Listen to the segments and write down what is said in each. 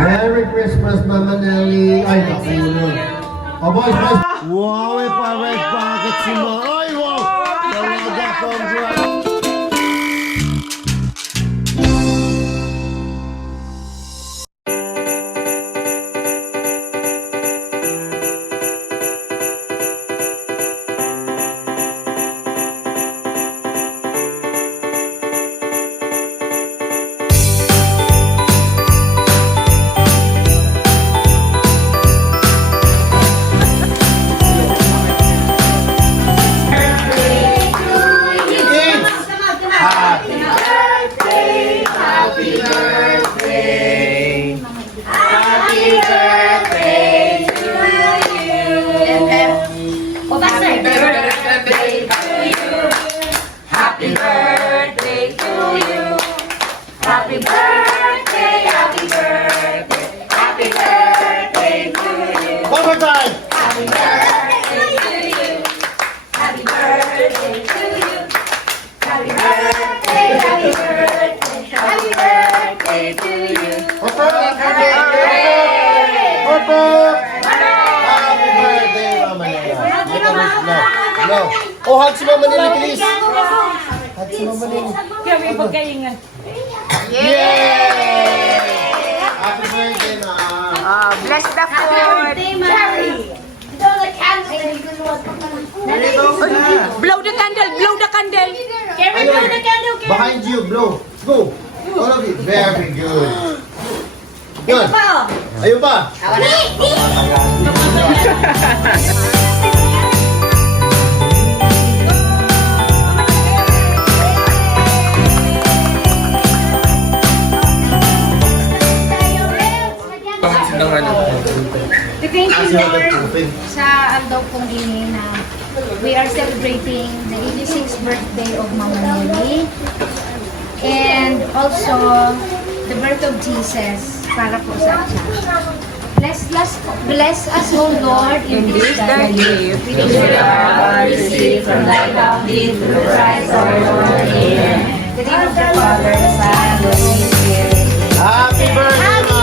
Merry Christmas, Mama Nelly. Ay, naku yun. Oh, boys, boys. Wow, may pa-red pocket si Ma. Ay, wow. Talaga, congrats. One more time. Happy birthday to you. Happy birthday to you. Happy birthday, happy birthday, happy birthday to you. Opo. Happy birthday, Mama Nelly. No. Oh, hug si Mama Nelly, please. Hug si Mama Nelly. Kami pagkaingan. Yay! Happy birthday, Ma. Bless the Happy birthday, Mary. Blow the candle, blow the candle. Kevin, blow the candle. Behind you, blow. Go. All of it. Very good. Good. Ayun pa. Thank you, Lord, sa aldaw kong ini na we are celebrating the 86th birthday of Mama Nelly and also the birth of Jesus para po sa church. Bless us, O Lord, in this thy gift, which we are received from thy bounty through Christ our Lord. Amen. In the name of the Father, the Son, and the Holy Spirit. Happy birthday, Ma.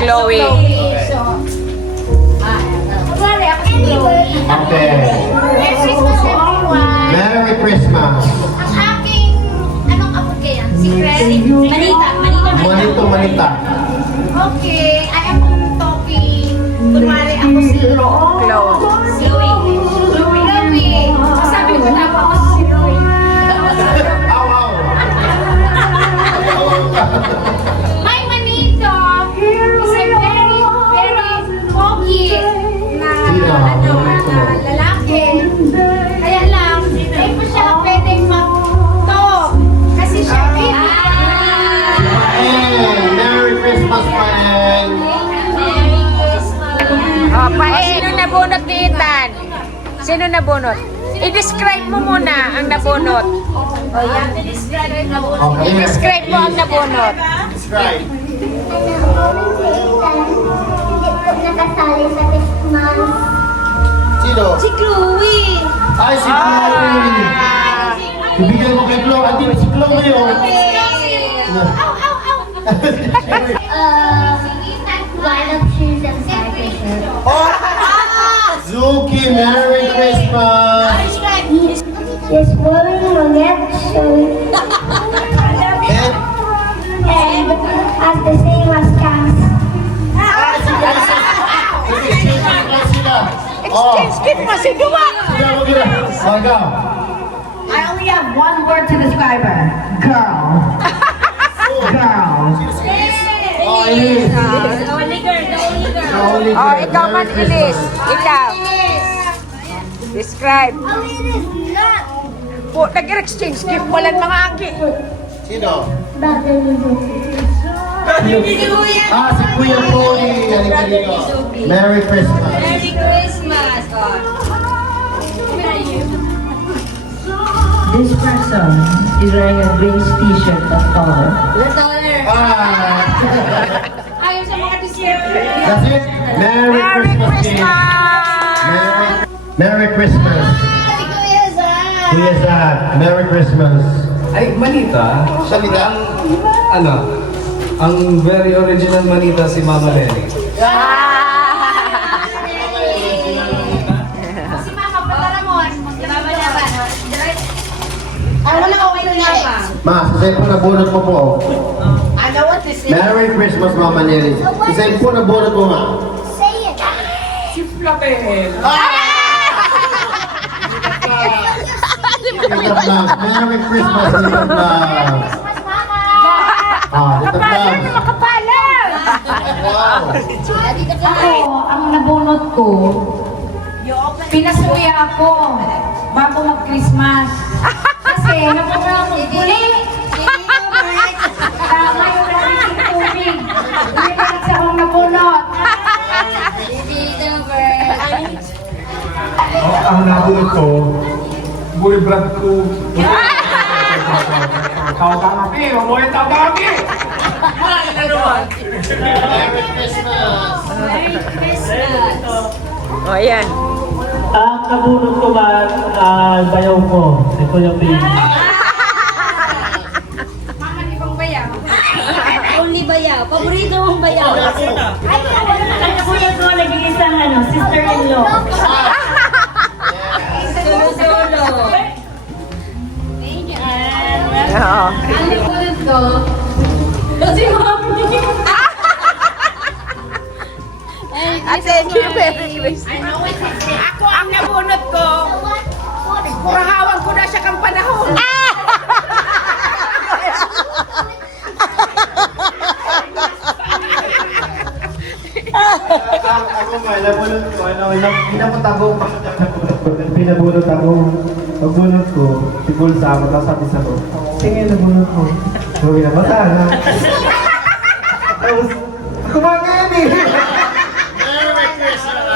Chloe. So, kunwari ako si Chloe. Okay. Merry Christmas, everyone. Merry Christmas. Ang aking, anong apo kaya? Secret? Manita. Manita. Okay, I am talking. Kunwari ako si Chloe. Chloe. Chloe. So, Sino nabunot? I-describe mo muna ang nabunot. O yan, i-describe na po. Okay. I-describe mo ang nabunot. Describe. Hindi po nakasali sa Christmas. Sino? Si Chloe. Ay, si Chloe. Ibigay mo kay Chloe. Andi, si Chloe yun. One of shoes and cycling. Oh! Zuki, Merry Christmas! This woman will get soon. And, And as the same as Cass. Exchange gift mo si Dua. Saga. I only have one word to describe her. Girl. Girl. Oh, Elise. The only girl, the only girl. The only Oh, girl. ikaw man, Merry Elise. Christmas. Ikaw. Describe. Oh, it is not. Po, nag-exchange gift mo lang mga aki. Sino? Battle Ah, si Kuya Pony. Halika dito. Merry Christmas. Merry Christmas. This person is wearing a Grinch t-shirt of color. Let's order. Ah. Ayun sa mga dessert. That's it. Merry Merry Christmas. Christmas! Merry Christmas. Kuya Zach, Merry Christmas. Ay, manita. Salita? Ano? Ang very original manita si Mama Lenny. Si Mama Pataramon. Laban-laban. Ano na okay na ba? Ma, sa po na bunot mo po. Ano what is it? Merry Christmas, Mama Nelly. Isa po na bunot mo, ma. Say it. Little Vlogs. Merry Christmas, Little Vlogs. Ah, Little Vlogs. Wow. Ako, ang nabunot ko, pinasuya ako bago mag-Christmas. Kasi napunta ako muli. Ngayon na rin yung tubig. Hindi pa sa akong nabunot. Ang nabunod ko, buribrad ko. Tao ka nga, Pi! Mamuhay tao ka nga, Pi! Merry Christmas. O, ayan. Ang kabunot ko man, bayaw ko. Ito yung baby. Mama ni pang bayaw. Only bayaw. Paborito mong bayaw. Ang kabunot ko, naging isang sister-in-law. Solo-solo. Oo. Ang nabunod ko. Kasi mami. Thank you, Merry Christmas. Ako ang nabunot ko. Kurahawan ko na siya kang panahon. Ako nga, nabunot ko. Pinabunot ako. Pagbunot ko, si Bulsa ako, tapos sabi sa ko, tingin nabunot ko. Sabi na, bata na. Tapos, kumakain eh.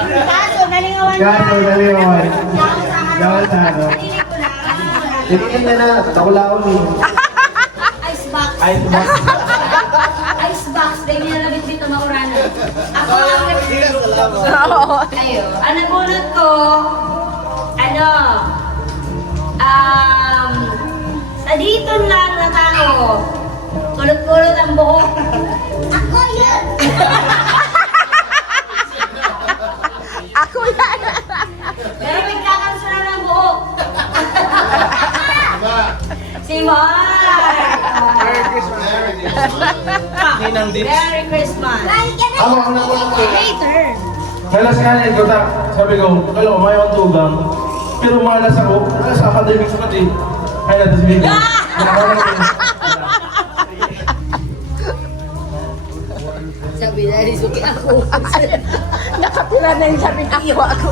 Kaso, nalingawan Kaso, daliwan. Gawal na, no? Tingin niya na, nakulaon eh. Icebox. Ay, tumas. Icebox. Dahil nilalabit dito maurana. Ako ang Oo. Ayo. Ang nabunot ko, sa dito lang na tao, kulot-kulot ang buhok. Ako yun. Ako yan. Pero nagkakansura ng buhok. Si Mark. Merry Christmas. Ako ang nabunot ko. Later. Kaya sa kanin ko, sabi ko, kala ko, may tugang. Pero malas ako, malas ako, academic sa kati. Kaya natin si Bigo. Sabi na rin, suki ako. Nakatira na yung sabi ng iyo ako.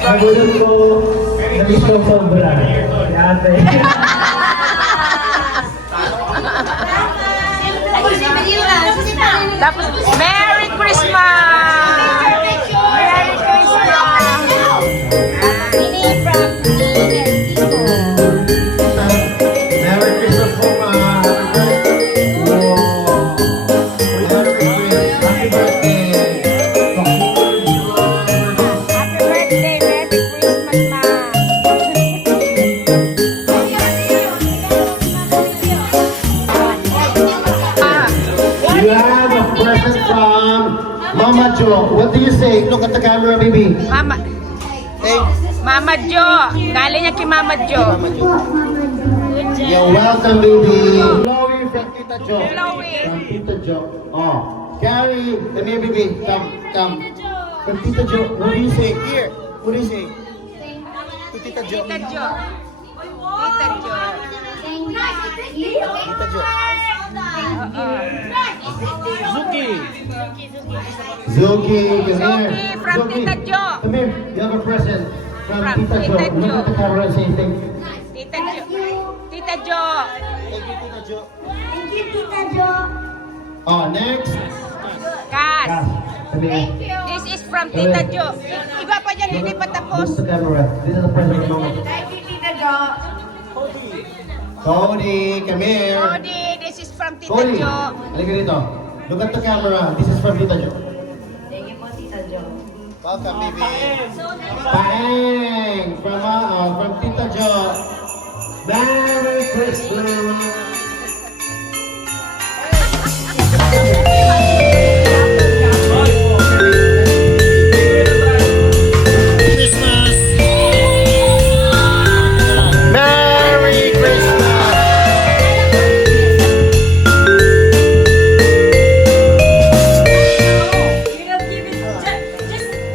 Kabunot ko, naging sobra. Si ate. Ay, si Melina. Si Melina. Merry Christmas! Ini from me and Tito. Merry Christmas po, ma. Happy birthday. Happy birthday, Merry Christmas, ma! You have a present from Mama Jo. What do you say? Look at the camera, baby. Mama, Mama Jo. Galing niya kay Mama Jo. You're welcome, baby. Chloe from Tita Jo. Chloe. From Tita Jo. Oh. Carrie, come here, baby. Come, come. From Tita Jo. What do you say? Here. What do you say? To Tita Jo. Tita Jo. Tita Jo. Tita Jo. Zuki, come here. Zuki from Zuki, Tita Jo. Come here. You have a present from From Tita Jo. Tita Look Jo. at the camera and say thank you. Tita Jo. Tita Jo. Thank you, Tita Jo. Thank you, Tita Jo. Oh, next. Cass. Come here. This is from Tita Jo. Iba pa dyan, hindi pa tapos. Look at the camera. This is a present from Mama. Thank you, Tita Jo. Cody, come here. Cody, this is from Tita Cody, Jo. halika dito. Look at the camera. This is from Tita Jo. Thank you po, Tita Jo. Welcome, baby. Bang! From Tita Jo. Merry Christmas! Merry Christmas!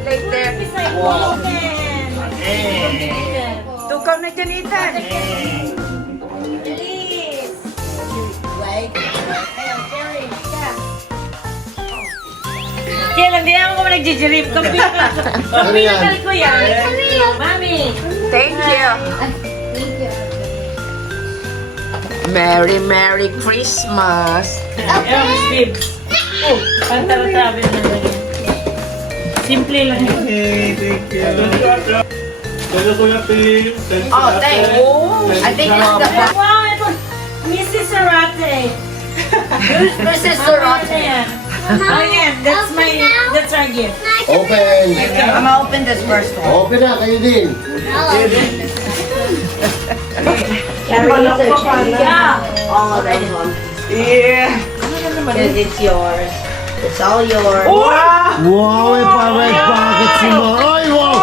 Later. Tukaw na dyan, Ethan. Kailan din ako nag-jijirip. Computer ko yan. Mami. Thank you. Merry Christmas. Steve. Oh, pantara-travel na lang. Simple lang. Oh, thank you. I think it's the Wow, ito. Mrs. Zarate. Mrs. Sorote. Oh, yeah. That's our gift. Open! I'm gonna open this first one. Open na, kayo din. Yeah. All of them. Yeah. Because it's yours. It's all yours. Wow, may pa-red pocket si Ma. Ay, wow!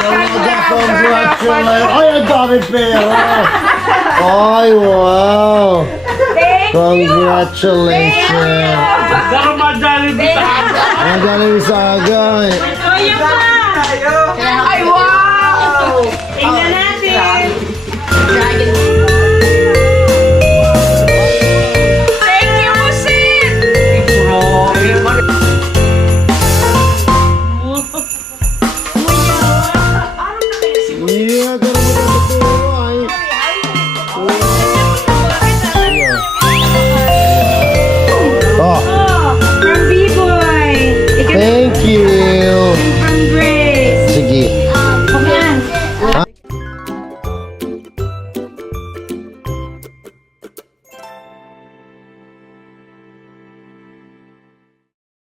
Talaga, congratulations! Ay, ang dami pera! Ay, wow! Congratulations! Ang galing sa agay! Oh, yun pa. Ay, wow!